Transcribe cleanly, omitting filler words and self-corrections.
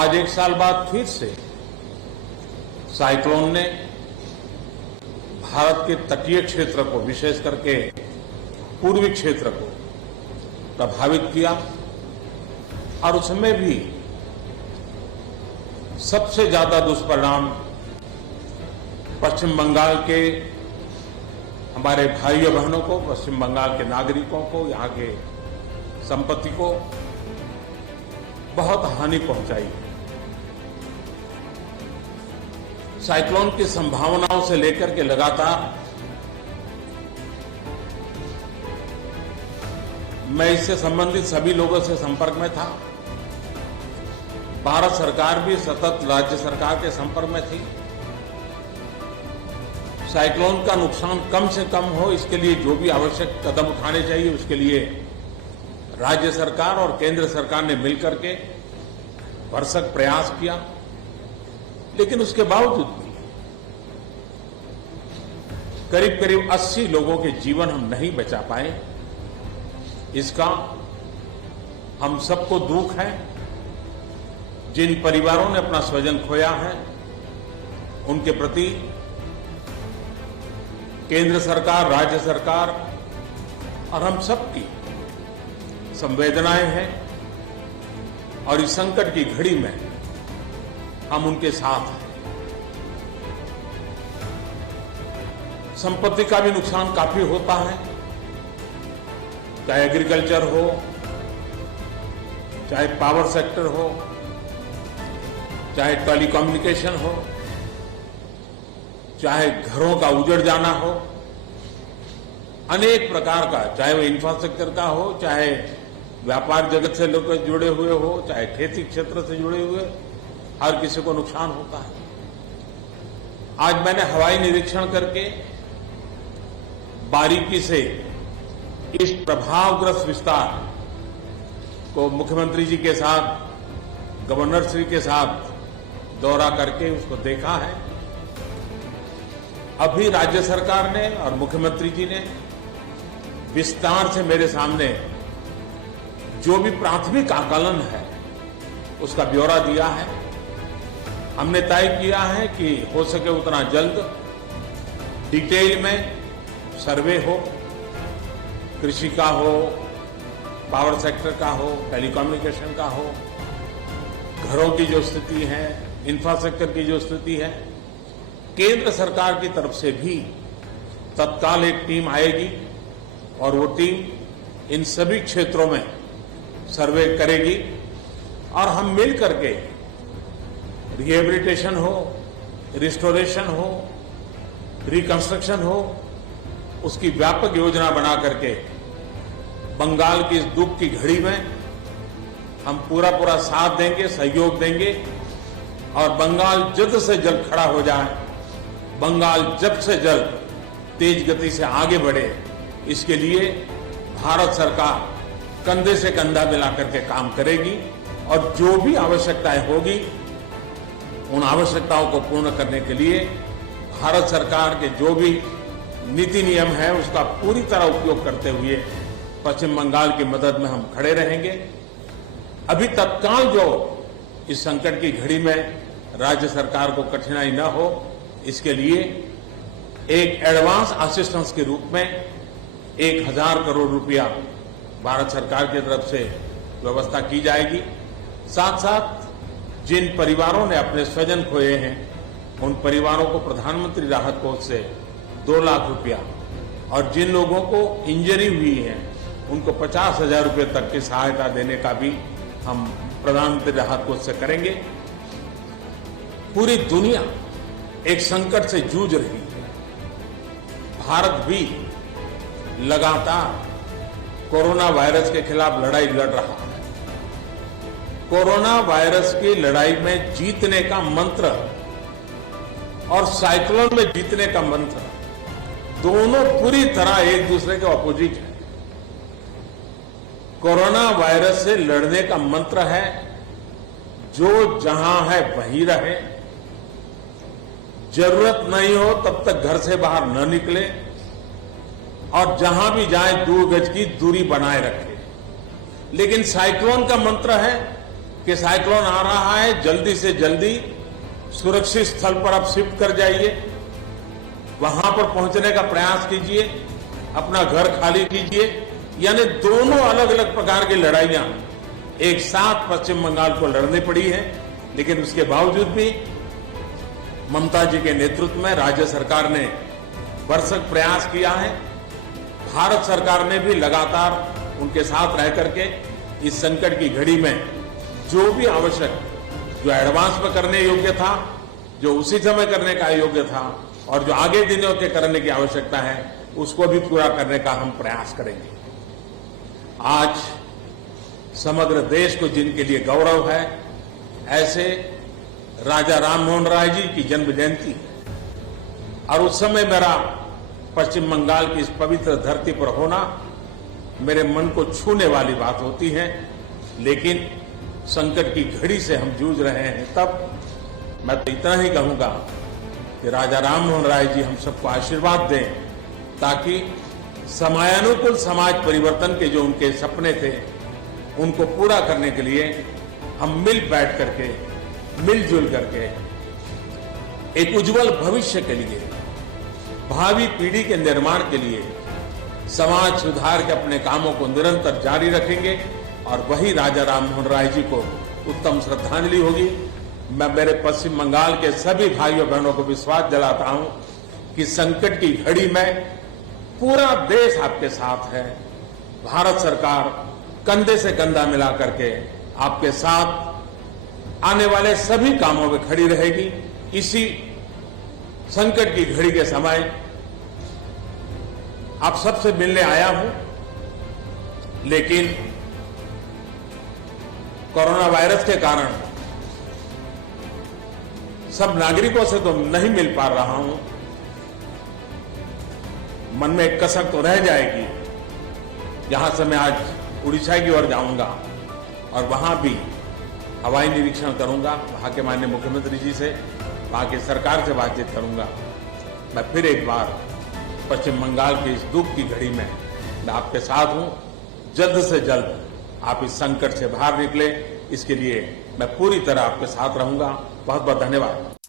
आज एक साल बाद फिर से साइक्लोन ने भारत के तटीय क्षेत्र को, विशेष करके पूर्वी क्षेत्र को प्रभावित किया और उसमें भी सबसे ज्यादा दुष्परिणाम पश्चिम बंगाल के हमारे भाइयों बहनों को, पश्चिम बंगाल के नागरिकों को, यहां के संपत्ति को बहुत हानि पहुंचाई। साइक्लोन की संभावनाओं से लेकर के लगातार मैं इससे संबंधित सभी लोगों से संपर्क में था। भारत सरकार भी सतत राज्य सरकार के संपर्क में थी। साइक्लोन का नुकसान कम से कम हो, इसके लिए जो भी आवश्यक कदम उठाने चाहिए उसके लिए राज्य सरकार और केंद्र सरकार ने मिलकर के भरसक प्रयास किया। लेकिन उसके बावजूद भी करीब करीब 80 लोगों के जीवन हम नहीं बचा पाए। इसका हम सबको दुख है। जिन परिवारों ने अपना स्वजन खोया है उनके प्रति केंद्र सरकार, राज्य सरकार और हम सबकी संवेदनाएं हैं और इस संकट की घड़ी में हम उनके साथ हैं। संपत्ति का भी नुकसान काफी होता है, चाहे एग्रीकल्चर हो, चाहे पावर सेक्टर हो, चाहे टेलीकम्युनिकेशन हो, चाहे घरों का उजड़ जाना हो, अनेक प्रकार का, चाहे वो इंफ्रास्ट्रक्चर का हो, चाहे व्यापार जगत से लोग जुड़े हुए हो, चाहे खेती क्षेत्र से जुड़े हुए, हर किसी को नुकसान होता है। आज मैंने हवाई निरीक्षण करके बारीकी से इस प्रभावग्रस्त विस्तार को मुख्यमंत्री जी के साथ, गवर्नर श्री के साथ दौरा करके उसको देखा है। अभी राज्य सरकार ने और मुख्यमंत्री जी ने विस्तार से मेरे सामने जो भी प्राथमिक आकलन है उसका ब्यौरा दिया है। हमने तय किया है कि हो सके उतना जल्द डिटेल में सर्वे हो, कृषि का हो, पावर सेक्टर का हो, टेलीकम्युनिकेशन का हो, घरों की जो स्थिति है, इंफ्रास्ट्रक्चर की जो स्थिति है, केंद्र सरकार की तरफ से भी तत्काल एक टीम आएगी और वो टीम इन सभी क्षेत्रों में सर्वे करेगी और हम मिल करके रिहेबिलिटेशन हो, रिस्टोरेशन हो, रिकंस्ट्रक्शन हो, उसकी व्यापक योजना बना करके बंगाल की इस दुख की घड़ी में हम पूरा साथ देंगे, सहयोग देंगे और बंगाल जल्द से जल्द खड़ा हो जाए, बंगाल जल्द से जल्द तेज गति से आगे बढ़े, इसके लिए भारत सरकार कंधे से कंधा मिलाकर के काम करेगी और जो भी आवश्यकताएं होगी उन आवश्यकताओं को पूर्ण करने के लिए भारत सरकार के जो भी नीति नियम है उसका पूरी तरह उपयोग करते हुए पश्चिम बंगाल की मदद में हम खड़े रहेंगे। अभी तत्काल जो इस संकट की घड़ी में राज्य सरकार को कठिनाई न हो, इसके लिए एक एडवांस असिस्टेंस के रूप में 1000 करोड़ रुपया भारत सरकार की तरफ से व्यवस्था की जाएगी। साथ साथ जिन परिवारों ने अपने स्वजन खोए हैं उन परिवारों को प्रधानमंत्री राहत कोष से 2 लाख रुपया और जिन लोगों को इंजरी हुई है उनको 50,000 रुपये तक की सहायता देने का भी हम प्रधानमंत्री राहत कोष से करेंगे। पूरी दुनिया एक संकट से जूझ रही है। भारत भी लगातार कोरोना वायरस के खिलाफ लड़ाई लड़ रहा है। कोरोना वायरस की लड़ाई में जीतने का मंत्र और साइक्लोन में जीतने का मंत्र दोनों पूरी तरह एक दूसरे के ऑपोजिट है। कोरोना वायरस से लड़ने का मंत्र है जो जहां है वहीं रहे, जरूरत नहीं हो तब तक घर से बाहर न निकले और जहां भी जाए 2 गज की दूरी बनाए रखे। लेकिन साइक्लोन का मंत्र है कि साइक्लोन आ रहा है, जल्दी से जल्दी सुरक्षित स्थल पर आप शिफ्ट कर जाइए, वहां पर पहुंचने का प्रयास कीजिए, अपना घर खाली कीजिए। यानी दोनों अलग अलग प्रकार की लड़ाइयां एक साथ पश्चिम बंगाल को लड़नी पड़ी है, लेकिन उसके बावजूद भी ममता जी के नेतृत्व में राज्य सरकार ने भरसक प्रयास किया है। भारत सरकार ने भी लगातार उनके साथ रह करके इस संकट की घड़ी में जो भी आवश्यक, जो एडवांस में करने योग्य था, जो उसी समय करने का योग्य था और जो आगे दिनों के करने की आवश्यकता है, उसको भी पूरा करने का हम प्रयास करेंगे। आज समग्र देश को जिनके लिए गौरव है, ऐसे राजा राममोहन राय जी की जन्म जयंती और उस समय मेरा पश्चिम बंगाल की इस पवित्र धरती पर होना मेरे मन को छूने वाली बात होती है। लेकिन संकट की घड़ी से हम जूझ रहे हैं, तब मैं तो इतना ही कहूंगा कि राजा राममोहन राय जी हम सबको आशीर्वाद दें, ताकि समयानुकूल समाज परिवर्तन के जो उनके सपने थे, उनको पूरा करने के लिए हम मिल बैठ करके, मिलजुल करके एक उज्जवल भविष्य के लिए, भावी पीढ़ी के निर्माण के लिए समाज सुधार के अपने कामों को निरंतर जारी रखेंगे और वही राजा राममोहन राय जी को उत्तम श्रद्धांजलि होगी। मैं मेरे पश्चिम बंगाल के सभी भाइयों बहनों को विश्वास दिलाता हूं कि संकट की घड़ी में पूरा देश आपके साथ है। भारत सरकार कंधे से कंधा मिला करके आपके साथ आने वाले सभी कामों में खड़ी रहेगी। इसी संकट की घड़ी के समय आप सबसे मिलने आया हूं, लेकिन कोरोना वायरस के कारण सब नागरिकों से तो नहीं मिल पा रहा हूं। मन में एक कसक तो रह जाएगी। यहां से मैं आज उड़ीसा की ओर जाऊंगा और वहां भी हवाई निरीक्षण करूंगा, वहां के माननीय मुख्यमंत्री जी से, वहां की सरकार से बातचीत करूंगा। मैं फिर एक बार पश्चिम बंगाल की इस दुख की घड़ी में मैं आपके साथ हूं। जल्द से जल्द आप इस संकट से बाहर निकले, इसके लिए मैं पूरी तरह आपके साथ रहूंगा। बहुत बहुत धन्यवाद।